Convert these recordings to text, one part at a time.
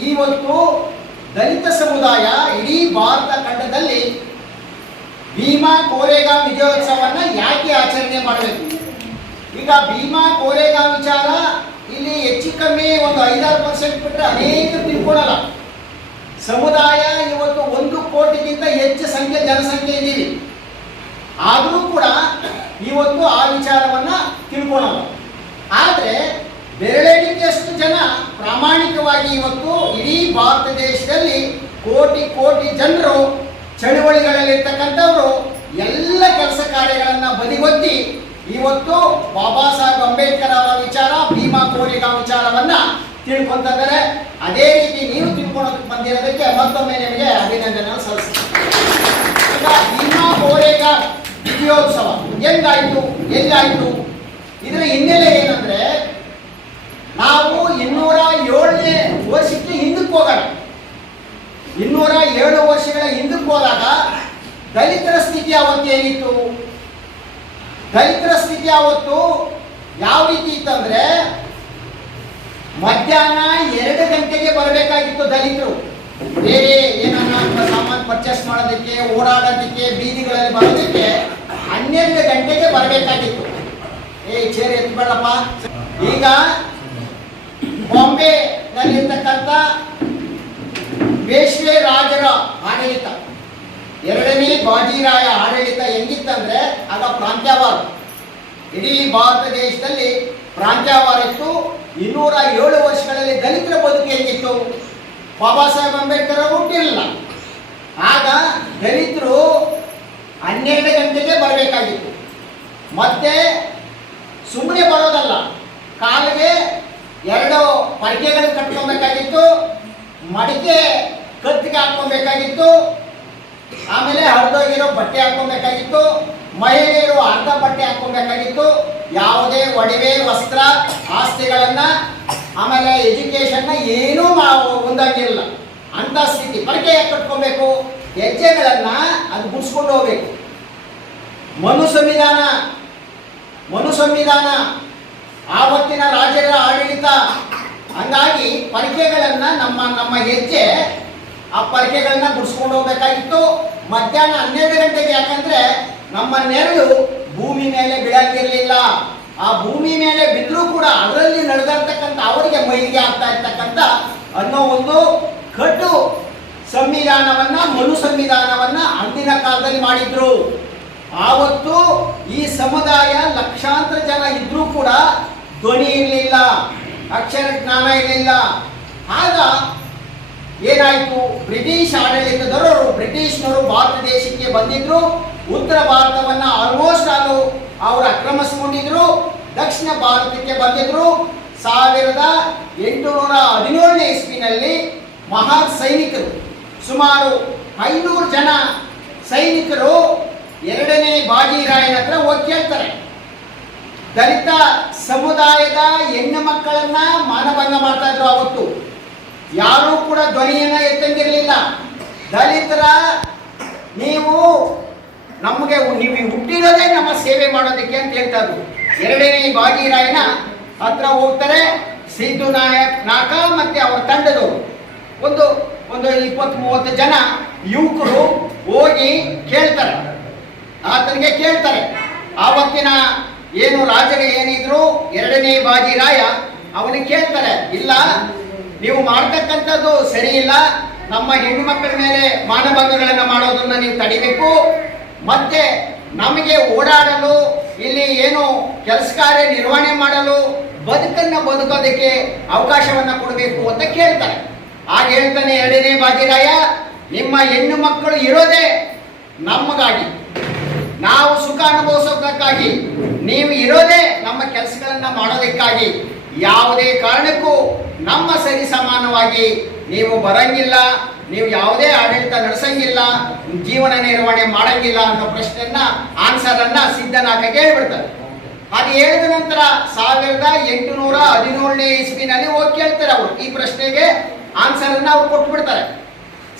ಇವತ್ತು ದಲಿತ ಸಮುದಾಯ ಇಡೀ ಭಾರತ ಖಂಡದಲ್ಲಿ ಭೀಮಾ ಕೋರೆಗಾಂವ್ ವಿಜಯೋತ್ಸವನ್ನ ಯಾಕೆ ಆಚರಣೆ ಮಾಡಬೇಕು? ಈಗ ಭೀಮಾ ಕೋರೆಗಾಂವ್ ವಿಚಾರ ಇಲ್ಲಿ ಹೆಚ್ಚು ಕಮ್ಮಿ ಒಂದು ಐದಾರು ಪರ್ಸೆಂಟ್ ಬಿಟ್ಟರೆ ಅನೇಕ ತಿಳ್ಕೊಳಲ್ಲ. ಸಮುದಾಯ ಇವತ್ತು ಒಂದು ಕೋಟಿಗಿಂತ ಹೆಚ್ಚು ಸಂಖ್ಯೆ ಜನಸಂಖ್ಯೆ ಇದ್ದೀವಿ. ಆದರೂ ಕೂಡ ಇವತ್ತು ಆ ವಿಚಾರವನ್ನ ತಿಳ್ಕೊಳಲ್ಲ. ಆದರೆ ಬೆರಳೆಣಿಕೆಯಷ್ಟು ಜನ ಪ್ರಾಮಾಣಿಕವಾಗಿ ಇವತ್ತು ಇಡೀ ಭಾರತ ದೇಶದಲ್ಲಿ ಕೋಟಿ ಕೋಟಿ ಜನರು ಚಳುವಳಿಗಳಲ್ಲಿರ್ತಕ್ಕಂಥವರು ಎಲ್ಲ ಕೆಲಸ ಕಾರ್ಯಗಳನ್ನು ಬದಿಗೊತ್ತಿ ಇವತ್ತು ಬಾಬಾ ಸಾಹೇಬ್ ಅಂಬೇಡ್ಕರ್ ಅವರ ವಿಚಾರ, ಭೀಮಾ ಕೋರಿಗಾ ವಿಚಾರವನ್ನ ತಿಳ್ಕೊಂತಿದ್ದಾರೆ ಅದೇ ರೀತಿ ನೀವು ತಿಳ್ಕೊಳಕ್ಕೆ ಬಂದಿರೋದಕ್ಕೆ ಮತ್ತೊಮ್ಮೆ ನಿಮಗೆ ಅಭಿನಂದನೆ ಸಲ್ಲಿಸ್ತೀನಿ. ಭೀಮಾ ಕೋರೆಗಾಂವ್ ವಿಜಯೋತ್ಸವ ಹೆಂಗಾಯ್ತು? ಎಲ್ಲಿಯಾಯ್ತು ಇದರ ಹಿನ್ನೆಲೆ ಏನಂದ್ರೆ ನಾವು ಇನ್ನೂರ ಏಳನೇ ವರ್ಷಕ್ಕೆ ಹಿಂದಕ್ಕೆ ಹೋಗೋಣ. ಇನ್ನೂರ ಏಳು ವರ್ಷಗಳ ಹಿಂದಕ್ಕೆ ಹೋದಾಗ ದಲಿತರ ಸ್ಥಿತಿ ಅವತ್ತೇನಿತ್ತು ದಲಿತರ ಸ್ಥಿತಿ ಅವತ್ತು ಯಾವ ರೀತಿ ಇತ್ತಂದ್ರೆ ಮಧ್ಯಾಹ್ನ ಎರಡು ಗಂಟೆಗೆ ಬರಬೇಕಾಗಿತ್ತು ದಲಿತರು. ಬೇರೆ ಏನನ್ನ ಸಾಮಾನು ಪರ್ಚೇಸ್ ಮಾಡೋದಕ್ಕೆ, ಓಡಾಡೋದಕ್ಕೆ, ಬೀದಿಗಳಲ್ಲಿ ಬರೋದಕ್ಕೆ ಹನ್ನೆರಡು ಗಂಟೆಗೆ ಬರಬೇಕಾಗಿತ್ತು. ಏ ಚೇರ್ ಎತ್ಬೇಡಪ್ಪ. ಈಗ ಬಾಂಬೆನಲ್ಲಿರ್ತಕ್ಕಂಥ ಪೇಶ್ವೆ ರಾಜರ ಆಡಳಿತ. ಎರಡನೇ ಬಾಜಿರಾಯ ಆಡಳಿತ ಹೆಂಗಿತ್ತಂದ್ರೆ ಆಗ ಪ್ರಾಂತ್ಯವಾರ. ಇಡೀ ಭಾರತ ದೇಶದಲ್ಲಿ ಪ್ರಾಂತ್ಯವಾರ ಇತ್ತು ಇನ್ನೂರ ಏಳು ವರ್ಷಗಳಲ್ಲಿ ದಲಿತರ ಬದುಕು ಹೆಂಗಿತ್ತು? ಬಾಬಾ ಸಾಹೇಬ್ ಅಂಬೇಡ್ಕರ್ ಹುಟ್ಟಿರಲಿಲ್ಲ. ಆಗ ದಲಿತರು ಹನ್ನೆರಡು ಗಂಟೆಗೆ ಬರಬೇಕಾಗಿತ್ತು. ಮತ್ತೆ ಸುಮ್ಮನೆ ಬರೋದಲ್ಲ. ಕಾಲಿಗೆ ಎರಡು ಕಟ್ಕೋಬೇಕಾಗಿತ್ತು, ಮಡಿಕೆ ಕತ್ತಿಗೆ ಹಾಕ್ಕೊಬೇಕಾಗಿತ್ತು, ಆಮೇಲೆ ಹರಿದೋಗಿರೋ ಬಟ್ಟೆ ಹಾಕೋಬೇಕಾಗಿತ್ತು ಮಹಿಳೆಯರು ಅರ್ಧ ಬಟ್ಟೆ ಹಾಕೋಬೇಕಾಗಿತ್ತು ಯಾವುದೇ ಒಡವೆ, ವಸ್ತ್ರ, ಆಸ್ತಿಗಳನ್ನ, ಆಮೇಲೆ ಎಜುಕೇಶನ್ನ ಏನೂ ಹೊಂದಾಗಿರಲಿಲ್ಲ ಅಂತ ಸ್ಥಿತಿ. ಯಾಕೆ ಕಟ್ಕೊಬೇಕು? ಹೆಜ್ಜೆಗಳನ್ನ ಅದು ಗುಡ್ಸ್ಕೊಂಡು ಹೋಗ್ಬೇಕು. ಮನು ಸಂವಿಧಾನ ಮನು ಸಂವಿಧಾನ ಆವತ್ತಿನ ರಾಜರ ಆಡಳಿತ ಹಂಗಾಗಿ ಪರಿಕೆಗಳನ್ನ ನಮ್ಮ ನಮ್ಮ ಹೆಜ್ಜೆ ಆ ಪರಿಕೆಗಳನ್ನ ಗುಡ್ಸ್ಕೊಂಡು ಹೋಗ್ಬೇಕಾಗಿತ್ತು. ಮಧ್ಯಾಹ್ನ ಹನ್ನೆರಡು ಗಂಟೆಗೆ ಯಾಕಂದ್ರೆ ನಮ್ಮ ನೆರಳು ಭೂಮಿ ಮೇಲೆ ಬೀಳಂಗಿರ್ಲಿಲ್ಲ ಆ ಭೂಮಿ ಮೇಲೆ ಬಿದ್ದರೂ ಕೂಡ ಅದರಲ್ಲಿ ನಡೆದಿರ್ತಕ್ಕಂಥ ಅವರಿಗೆ ಮೈಲಿಗೆ ಆಗ್ತಾ ಇರ್ತಕ್ಕಂಥ ಅನ್ನೋ ಒಂದು ಕಟ್ಟು ಸಂವಿಧಾನವನ್ನ ಮನು ಸಂವಿಧಾನವನ್ನ ಅಂದಿನ ಕಾಲದಲ್ಲಿ ಮಾಡಿದ್ರು. ಆವತ್ತು ಈ ಸಮುದಾಯ ಲಕ್ಷಾಂತರ ಜನ ಇದ್ರೂ ಕೂಡ ಧ್ವನಿ ಇರಲಿಲ್ಲ. ಅಕ್ಷರ ಜ್ಞಾನ ಇರಲಿಲ್ಲ ಆಗ ಏನಾಯಿತು? ಬ್ರಿಟಿಷ್ ಆಡಳಿತದವರು ಬ್ರಿಟಿಷ್ನವರು ಭಾರತ ದೇಶಕ್ಕೆ ಬಂದಿದ್ರು. ಉತ್ತರ ಭಾರತವನ್ನ ಆಲ್ಮೋಸ್ಟ್ ಆಲು ಅವರು ಆಕ್ರಮಿಸಿಕೊಂಡಿದ್ರು. ದಕ್ಷಿಣ ಭಾರತಕ್ಕೆ ಬಂದಿದ್ರು. ಸಾವಿರದ ಎಂಟುನೂರ ಹದಿನೇಳನೇ ಇಸ್ವಿನಲ್ಲಿ ಮಹಾ ಸೈನಿಕರು, ಸುಮಾರು ಐನೂರು ಜನ ಸೈನಿಕರು ಎರಡನೇ ಬಾಜಿರಾಯನ ಹತ್ರ ಹೋಗಿ ಕೇಳ್ತಾರೆ. ದಲಿತ ಸಮುದಾಯದ ಹೆಣ್ಣು ಮಕ್ಕಳನ್ನ ಮಾನಭಂಗ ಮಾಡ್ತಾ ಇದ್ರು ಅವತ್ತು ಯಾರೂ ಕೂಡ ಧ್ವನಿಯನ್ನ ಎತ್ತಂಗಿರಲಿಲ್ಲ. ದಲಿತರ ನೀವು ನಮಗೆ ನೀವು ಹುಟ್ಟಿರೋದೇ ನಮ್ಮ ಸೇವೆ ಮಾಡೋದಕ್ಕೆ ಅಂತ ಹೇಳ್ತಾ ಇದ್ರು ಎರಡನೇ ಭಾಗಿರಾಯನ ಹತ್ರ ಹೋಗ್ತಾರೆ, ಸಿದ್ದು ನಾಯಕ್ ನಾಕ ಮತ್ತೆ ಅವರ ತಂಡದವರು ಒಂದು ಒಂದು ಇಪ್ಪತ್ತು ಮೂವತ್ತು ಜನ ಯುವಕರು ಹೋಗಿ ಕೇಳ್ತಾರೆ. ಆತನಿಗೆ ಕೇಳ್ತಾರೆ, ಆವತ್ತಿನ ಏನು ರಾಜರು ಏನಿದ್ರು ಎರಡನೇ ಬಾಜಿರಾಯ, ಅವನು ಕೇಳ್ತಾರೆ ಇಲ್ಲ, ನೀವು ಮಾಡ್ತಕ್ಕಂಥದ್ದು ಸರಿ ಇಲ್ಲ, ನಮ್ಮ ಹೆಣ್ಣು ಮಕ್ಕಳ ಮೇಲೆ ಮಾನಭಂಗಗಳನ್ನು ಮಾಡೋದನ್ನ ನೀವು ತಡಿಬೇಕು, ಮತ್ತೆ ನಮಗೆ ಓಡಾಡಲು, ಇಲ್ಲಿ ಏನು ಕೆಲಸ ಕಾರ್ಯ ನಿರ್ವಹಣೆ ಮಾಡಲು ಬದುಕನ್ನ ಬದುಕೋದಕ್ಕೆ ಅವಕಾಶವನ್ನ ಕೊಡಬೇಕು ಅಂತ ಕೇಳ್ತಾರೆ ಆಗ ಹೇಳ್ತಾನೆ ಎರಡನೇ ಬಾಜಿರಾಯ, ನಿಮ್ಮ ಹೆಣ್ಣು ಮಕ್ಕಳು ಇರೋದೇ ನಮಗಾಗಿ ನಾವು ಸುಖ ಅನುಭವಿಸೋದಕ್ಕಾಗಿ, ನೀವು ಇರೋದೇ ನಮ್ಮ ಕೆಲಸಗಳನ್ನ ಮಾಡೋದಕ್ಕಾಗಿ, ಯಾವುದೇ ಕಾರಣಕ್ಕೂ ನಮ್ಮ ಸರಿ ಸಮಾನವಾಗಿ ನೀವು ಬರಂಗಿಲ್ಲ, ನೀವು ಯಾವುದೇ ಆಡಳಿತ ನಡೆಸಂಗಿಲ್ಲ, ಜೀವನ ನಿರ್ವಹಣೆ ಮಾಡಂಗಿಲ್ಲ ಅನ್ನೋ ಪ್ರಶ್ನೆಯನ್ನ ಆನ್ಸರ್ ಅನ್ನ ಸಿದ್ಧನಾಗಕ್ಕೆ ಹೇಳ್ಬಿಡ್ತಾರೆ ಅದು ಹೇಳಿದ ನಂತರ ಸಾವಿರದ ಎಂಟುನೂರ ಹದಿನೇಳನೇ ಇಸ್ವಿನಲ್ಲಿ ಹೋಗಿ ಕೇಳ್ತಾರೆ ಅವರು. ಈ ಪ್ರಶ್ನೆಗೆ ಆನ್ಸರ್ ಅನ್ನ ಅವ್ರು ಕೊಟ್ಬಿಡ್ತಾರೆ.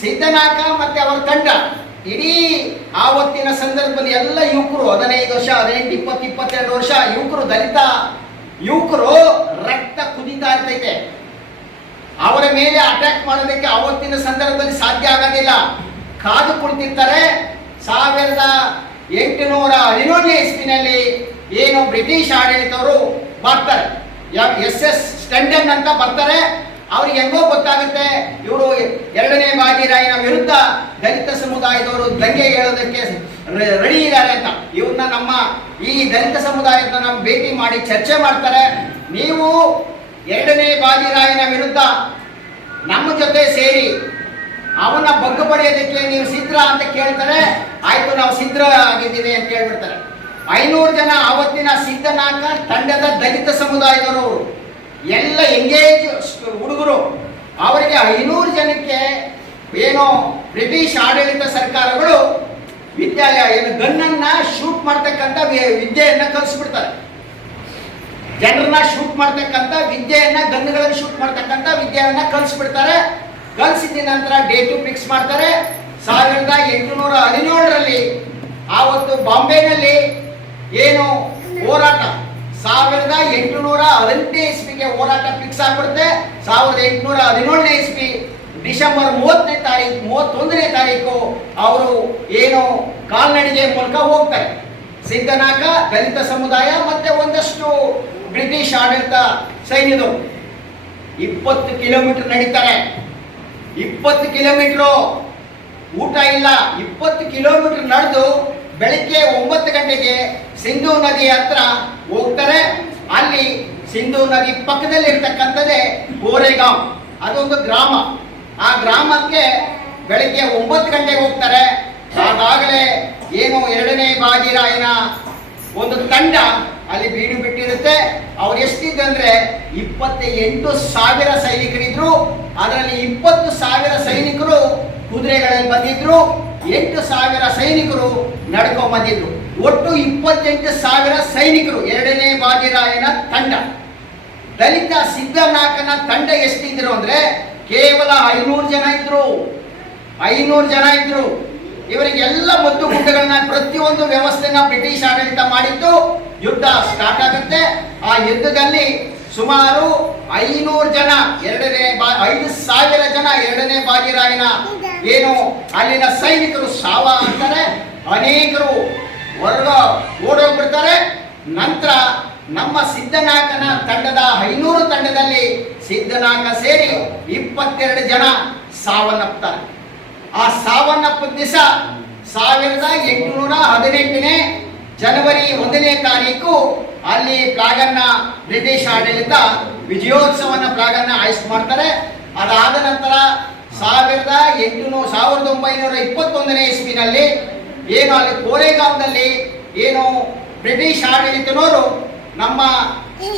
ಸಿದ್ಧನಾಕ ಮತ್ತೆ ಅವರ ತಂಡ. ಇಡೀ ಆವತ್ತಿನ ಸಂದರ್ಭದಲ್ಲಿ ಎಲ್ಲ ಯುವಕರು, ಹದಿನೈದು ವರ್ಷ, ಹದಿನೆಂಟು, ಇಪ್ಪತ್ತು, ಇಪ್ಪತ್ತೆರಡು ವರ್ಷ ಯುವಕರು ದಲಿತ, ಯುವಕರು ರಕ್ತ ಕುದಿತಾ ಇರ್ತೈತೆ. ಅವರ ಮೇಲೆ ಅಟ್ಯಾಕ್ ಮಾಡೋದಕ್ಕೆ ಅವತ್ತಿನ ಸಂದರ್ಭದಲ್ಲಿ ಸಾಧ್ಯ ಆಗೋದಿಲ್ಲ. ಕಾದು ಕುಳಿತಿರ್ತಾರೆ. ಸಾವಿರದ ಎಂಟುನೂರ ಹದಿನೇಳನೇ ಇಸ್ವಿನಲ್ಲಿ ಏನು ಬ್ರಿಟಿಷ್ ಆಡಳಿತವರು ಬರ್ತಾರೆ ಎಸ್ ಎಸ್ ಸ್ಟೆಂಡನ್ ಅಂತ ಬರ್ತಾರೆ. ಅವ್ರಿಗೆ ಹೆಂಗೋ ಗೊತ್ತಾಗುತ್ತೆ. ಇವರು ಎರಡನೇ ಬಾಜಿರಾಯನ ವಿರುದ್ಧ ದಲಿತ ಸಮುದಾಯದವರು ದಂಗೆ ಹೇಳೋದಕ್ಕೆ ರೆಡಿ ಇದ್ದಾರೆ ಅಂತ. ಇವನ್ನ ನಮ್ಮ ಈ ದಲಿತ ಸಮುದಾಯದ ನಾವು ಭೇಟಿ ಮಾಡಿ ಚರ್ಚೆ ಮಾಡ್ತಾರೆ. ನೀವು ಎರಡನೇ ಬಾಜಿರಾಯನ ವಿರುದ್ಧ ನಮ್ಮ ಜೊತೆ ಸೇರಿ ಅವನ್ನ ಬಗ್ಗು ಪಡೆಯೋದಕ್ಕೆ ನೀವು ಸಿದ್ರ ಅಂತ ಕೇಳ್ತಾರೆ. ಆಯ್ತು, ನಾವು ಸಿದ್ರ ಆಗಿದ್ದೀವಿ ಅಂತ ಹೇಳ್ಬಿಡ್ತಾರೆ. ಐನೂರು ಜನ ಅವತ್ತಿನ ಸಿದ್ಧನಾಕ ತಂಡದ ದಲಿತ ಸಮುದಾಯದವರು. ಎಲ್ಲ ಎಂಗೇಜ್ ಹುಡುಗರು. ಅವರಿಗೆ ಐನೂರು ಜನಕ್ಕೆ ಏನೋ ಬ್ರಿಟಿಷ್ ಆಡಳಿತ ಸರ್ಕಾರಗಳು ವಿದ್ಯಾಲಯ ಏನು ಗನ್ನನ್ನ ಶೂಟ್ ಮಾಡ್ತಕ್ಕಂಥ ವಿದ್ಯೆಯನ್ನ ಕಲಿಸ್ಬಿಡ್ತಾರೆ. ಜನರನ್ನ ಶೂಟ್ ಮಾಡ್ತಕ್ಕಂಥ ವಿದ್ಯೆಯನ್ನ, ಗನ್ನುಗಳನ್ನು ಶೂಟ್ ಮಾಡ್ತಕ್ಕಂಥ ವಿದ್ಯೆಯನ್ನ ಕಲಿಸ್ಬಿಡ್ತಾರೆ. ಕಲಿಸಿದ ನಂತರ ಡೇಟು ಫಿಕ್ಸ್ ಮಾಡ್ತಾರೆ. ಸಾವಿರದ ಎಂಟುನೂರ ಹದಿನೇಳರಲ್ಲಿ ಆ ಒಂದು ಬಾಂಬೆನಲ್ಲಿ ಏನು ಹೋರಾಟ ಸಾವಿರದ ಎಂಟುನೂರ ಹದಿನೆಂಟನೇ ಇಸ್ವಿಗೆ ಹೋರಾಟ ಫಿಕ್ಸ್ ಆಗ್ಬಿಡುತ್ತೆ. ಸಾವಿರದ ಎಂಟುನೂರ ಹದಿನೇಳನೇ ಇಸ್ವಿ, ಡಿಸೆಂಬರ್ ಮೂವತ್ತನೇ ತಾರೀಕು ಮೂವತ್ತೊಂದನೇ ತಾರೀಕು ಅವರು ಏನು ಕಾಲ್ನಡಿಗೆ ಮೂಲಕ ಹೋಗ್ತಾರೆ. ಸಿದ್ಧನಾಕ ದಲಿತ ಸಮುದಾಯ ಮತ್ತೆ ಒಂದಷ್ಟು ಬ್ರಿಟಿಷ್ ಆಡಳಿತ ಸೈನ್ಯದವರು. ಇಪ್ಪತ್ತು ಕಿಲೋಮೀಟರ್ ನಡೀತಾರೆ. ಇಪ್ಪತ್ತು ಕಿಲೋಮೀಟರ್ ಊಟ ಇಲ್ಲ. ಇಪ್ಪತ್ತು ಕಿಲೋಮೀಟರ್ ನಡೆದು ಬೆಳಿಗ್ಗೆ ಒಂಬತ್ತು ಗಂಟೆಗೆ ಸಿಂಧೂ ನದಿ ಹತ್ರ ಹೋಗ್ತಾರೆ. ಅಲ್ಲಿ ಸಿಂಧೂ ನದಿ ಪಕ್ಕದಲ್ಲಿ ಇರ್ತಕ್ಕಂಥದ್ದೇ ಗೋರೆಗಾಂವ್. ಅದೊಂದು ಗ್ರಾಮ. ಆ ಗ್ರಾಮಕ್ಕೆ ಬೆಳಿಗ್ಗೆ ಒಂಬತ್ತು ಗಂಟೆಗೆ ಹೋಗ್ತಾರೆ. ಆಗಾಗಲೇ ಏನು ಎರಡನೇ ಬಾಜಿರಾಯನ ಒಂದು ತಂಡ ಅಲ್ಲಿ ಬೀಡು ಬಿಟ್ಟಿರುತ್ತೆ. ಅವ್ರು ಎಷ್ಟಿದ್ದಂದ್ರೆ ಇಪ್ಪತ್ತ ಎಂಟು ಸಾವಿರ ಸೈನಿಕರಿದ್ರು. ಅದರಲ್ಲಿ ಇಪ್ಪತ್ತು ಸಾವಿರ ಸೈನಿಕರು ಕುದುರೆಗಳಲ್ಲಿ ಬಂದಿದ್ರು. ಎಂಟು ಸಾವಿರ ಸೈನಿಕರು ನಡ್ಕೊಂಡ್ ಬಂದಿದ್ರು ಒಟ್ಟು ಇಪ್ಪತ್ತೆಂಟು ಸಾವಿರ ಸೈನಿಕರು. ಎರಡನೇ ಬಾಜಿರಾಯನ ತಂಡ. ದಲಿತ ಸಿದ್ಧನಾಕನ ತಂಡ ಎಷ್ಟಿದ್ರು ಅಂದ್ರೆ ಕೇವಲ ಐನೂರು ಜನ ಇದ್ರು. ಐನೂರು ಜನ ಇದ್ರು. ಇವರಿಗೆಲ್ಲ ಮದ್ದು ಗುಂಡುಗಳನ್ನ ಪ್ರತಿಯೊಂದು ವ್ಯವಸ್ಥೆನ ಬ್ರಿಟಿಷ್ ಆಡಳಿತ ಮಾಡಿದ್ದು ಯುದ್ಧ ಸ್ಟಾರ್ಟ್ ಆಗುತ್ತೆ. ಆ ಯುದ್ಧದಲ್ಲಿ ಸುಮಾರು ಐನೂರು ಜನ, ಎರಡನೇ ಐದು ಸಾವಿರ ಜನ ಎರಡನೇ ಬಾಗಿರಾಯನ ಏನು? ಅಲ್ಲಿನ ಸೈನಿಕರು ಸಾವ ಅಂತಾರೆ. ಅನೇಕರು ಹೊರಗ ಓಡೋಗ್ಬಿಡ್ತಾರೆ. ನಂತರ ನಮ್ಮ ಸಿದ್ಧನಾಯಕನ ತಂಡದ ಐನೂರು ತಂಡದಲ್ಲಿ ಸಿದ್ಧನಾಯಕ ಸೇರಿ ಇಪ್ಪತ್ತೆರಡು ಜನ ಸಾವನ್ನಪ್ಪುತ್ತಾರೆ. ಆ ಸಾವನ್ನಪ್ಪ ದಿವಸ ಸಾವಿರದ ಎಂಟುನೂರ ಹದಿನೆಂಟನೇ ಜನವರಿ ಒಂದನೇ ತಾರೀಕು ಅಲ್ಲಿ ಪ್ರಾಗನ್ನ ಬ್ರಿಟಿಷ್ ಆಡಳಿತ ವಿಜಯೋತ್ಸವನ ಪ್ರಾಗನ್ನ ಆಯ್ಸ್ ಮಾಡ್ತಾರೆ. ಅದಾದ ನಂತರ ಸಾವಿರದ ಎಂಟುನೂರ ಸಾವಿರದ ಒಂಬೈನೂರ ಇಪ್ಪತ್ತೊಂದನೇ ಇಸ್ವಿನಲ್ಲಿ ಏನು ಅಲ್ಲಿ ಕೋರೆಗಾಂವ್ನಲ್ಲಿ ಏನು ಬ್ರಿಟಿಷ್ ಆಡಳಿತನವರು ನಮ್ಮ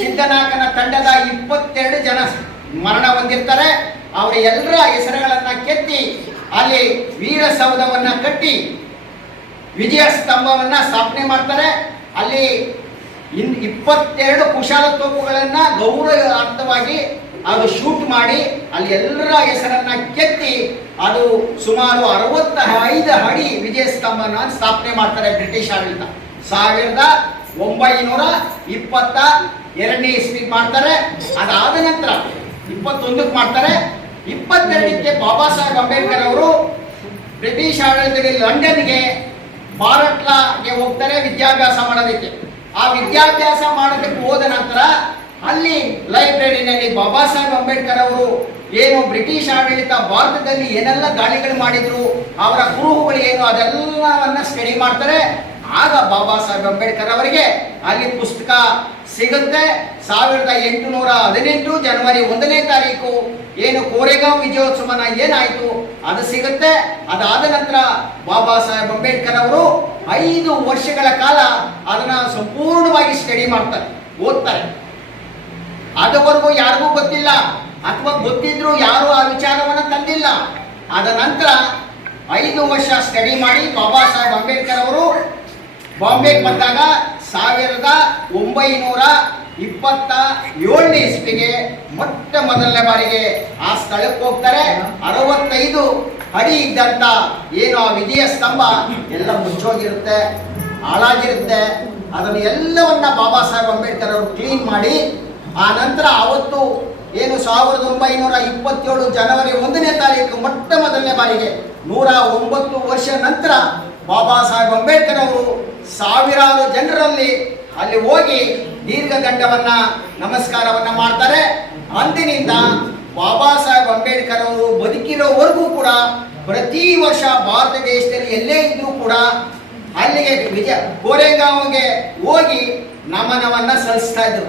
ಸಿದ್ಧನಾಕನ ತಂಡದ ಇಪ್ಪತ್ತೆರಡು ಜನ ಮರಣ ಹೊಂದಿರ್ತಾರೆ. ಅವರ ಎಲ್ಲರ ಹೆಸರುಗಳನ್ನ ಕೆತ್ತಿ ಅಲ್ಲಿ ವೀರಸೌಧವನ್ನ ಕಟ್ಟಿ ವಿಜಯ ಸ್ತಂಭವನ್ನ ಸ್ಥಾಪನೆ ಮಾಡ್ತಾರೆ. ಅಲ್ಲಿ ಇಪ್ಪತ್ತೆರಡು ಕುಶಾಲ ತೋಪುಗಳನ್ನ ಗೌರವಾರ್ಥವಾಗಿ ಅದು ಶೂಟ್ ಮಾಡಿ ಅಲ್ಲಿ ಎಲ್ಲರ ಹೆಸರನ್ನ ಕೆತ್ತಿ ಅದು ಸುಮಾರು ಅರವತ್ತ ಐದು ಅಡಿ ವಿಜಯ ಸ್ತಂಭನ ಸ್ಥಾಪನೆ ಮಾಡ್ತಾರೆ ಬ್ರಿಟಿಷ್ ಆಡಳಿತ. ಸಾವಿರದ ಒಂಬೈನೂರ ಇಪ್ಪತ್ತ ಎರಡನೇ ಇಸ್ವಿ ಮಾಡ್ತಾರೆ. ಅದಾದ ನಂತರ ಇಪ್ಪತ್ತೊಂದಕ್ಕೆ ಮಾಡ್ತಾರೆ. ಇಪ್ಪತ್ತೆರಡಕ್ಕೆ ಬಾಬಾ ಸಾಹೇಬ್ ಅಂಬೇಡ್ಕರ್ ಅವರು ಬ್ರಿಟಿಷ್ ಆಡಳಿತದಲ್ಲಿ ಲಂಡನ್ಗೆ ಬಾರಟ್ಲಾಗೆ ಹೋಗ್ತಾರೆ ವಿದ್ಯಾಭ್ಯಾಸ ಮಾಡೋದಕ್ಕೆ. ಆ ವಿದ್ಯಾಭ್ಯಾಸ ಮಾಡೋದಕ್ಕೆ ಹೋದ ನಂತರ ಅಲ್ಲಿ ಲೈಬ್ರರಿನಲ್ಲಿ ಬಾಬಾ ಸಾಹೇಬ್ ಅಂಬೇಡ್ಕರ್ ಅವರು ಏನು ಬ್ರಿಟಿಷ್ ಆಡಳಿತ ಭಾರತದಲ್ಲಿ ಏನೆಲ್ಲ ದಾಳಿಗಳು ಮಾಡಿದ್ರು, ಅವರ ಕುರುಹುಗಳು ಏನು, ಅದೆಲ್ಲವನ್ನ ಸ್ಟಡಿ ಮಾಡ್ತಾರೆ. ಆಗ ಬಾಬಾ ಸಾಹೇಬ್ ಅಂಬೇಡ್ಕರ್ ಅವರಿಗೆ ಅಲ್ಲಿ ಪುಸ್ತಕ ಸಿಗುತ್ತೆ. ಸಾವಿರದ ಎಂಟುನೂರ ಹದಿನೆಂಟು ಜನವರಿ ಒಂದನೇ ತಾರೀಕು, ಏನು ಕೋರೆಗಾಂವ್ ವಿಜಯೋತ್ಸವನ ಏನಾಯ್ತು, ಅದು ಸಿಗುತ್ತೆ. ಅದಾದ ನಂತರ ಬಾಬಾ ಸಾಹೇಬ್ ಅಂಬೇಡ್ಕರ್ ಅವರು ಐದು ವರ್ಷಗಳ ಕಾಲ ಅದನ್ನ ಸಂಪೂರ್ಣವಾಗಿ ಸ್ಟಡಿ ಮಾಡ್ತಾರೆ, ಓದ್ತಾರೆ. ಅದುವರೆಗೂ ಯಾರಿಗೂ ಗೊತ್ತಿಲ್ಲ ಅಥವಾ ಗೊತ್ತಿದ್ರು ಯಾರು ಆ ವಿಚಾರವನ್ನು ತಂದಿಲ್ಲ. ಅದ ನಂತರ ಐದು ವರ್ಷ ಸ್ಟಡಿ ಮಾಡಿ ಬಾಬಾ ಸಾಹೇಬ್ ಅಂಬೇಡ್ಕರ್ ಅವರು ಬಾಂಬೆಗೆ ಬಂದಾಗ ಸಾವಿರದ ಒಂಬೈನೂರ ಇಪ್ಪತ್ತ ಏಳನೇ ಇಸ್ವಿಗೆ ಮೊಟ್ಟ ಮೊದಲನೇ ಬಾರಿಗೆ ಆ ಸ್ಥಳಕ್ಕೆ ಹೋಗ್ತಾರೆ. ಅರವತ್ತೈದು ಅಡಿ ಇದ್ದಂತ ಏನು ಆ ವಿಧಿಯ ಸ್ತಂಭ ಎಲ್ಲ ಮುಚ್ಚೋಗಿರುತ್ತೆ, ಹಾಳಾಗಿರುತ್ತೆ. ಅದನ್ನು ಎಲ್ಲವನ್ನ ಬಾಬಾ ಸಾಹೇಬ್ ಅಂಬೇಡ್ಕರ್ ಅವರು ಕ್ಲೀನ್ ಮಾಡಿ ಆ ನಂತರ ಅವತ್ತು ಏನು ಸಾವಿರದ ಒಂಬೈನೂರ ಇಪ್ಪತ್ತೇಳು ಜನವರಿ ಒಂದನೇ ತಾರೀಕು ಮೊಟ್ಟ ಮೊದಲನೇ ಬಾರಿಗೆ ನೂರ ಒಂಬತ್ತು ವರ್ಷ ನಂತರ ಬಾಬಾ ಸಾಹೇಬ್ ಅಂಬೇಡ್ಕರ್ ಅವರು ಸಾವಿರಾರು ಜನರಲ್ಲಿ ಅಲ್ಲಿ ಹೋಗಿ ದೀರ್ಘಗಂಡವನ್ನ ನಮಸ್ಕಾರವನ್ನ ಮಾಡ್ತಾರೆ. ಅಂದಿನಿಂದ ಬಾಬಾ ಸಾಹೇಬ್ ಅಂಬೇಡ್ಕರ್ ಅವರು ಬದುಕಿರೋವರೆಗೂ ಕೂಡ ಪ್ರತಿ ವರ್ಷ ಭಾರತ ದೇಶದಲ್ಲಿ ಎಲ್ಲೇ ಇದ್ರೂ ಕೂಡ ಅಲ್ಲಿಗೆ ವಿಜಯ ಕೋರೆಗಾಂವ್ಗೆ ಹೋಗಿ ನಮನವನ್ನ ಸಲ್ಲಿಸ್ತಾ ಇದ್ರು.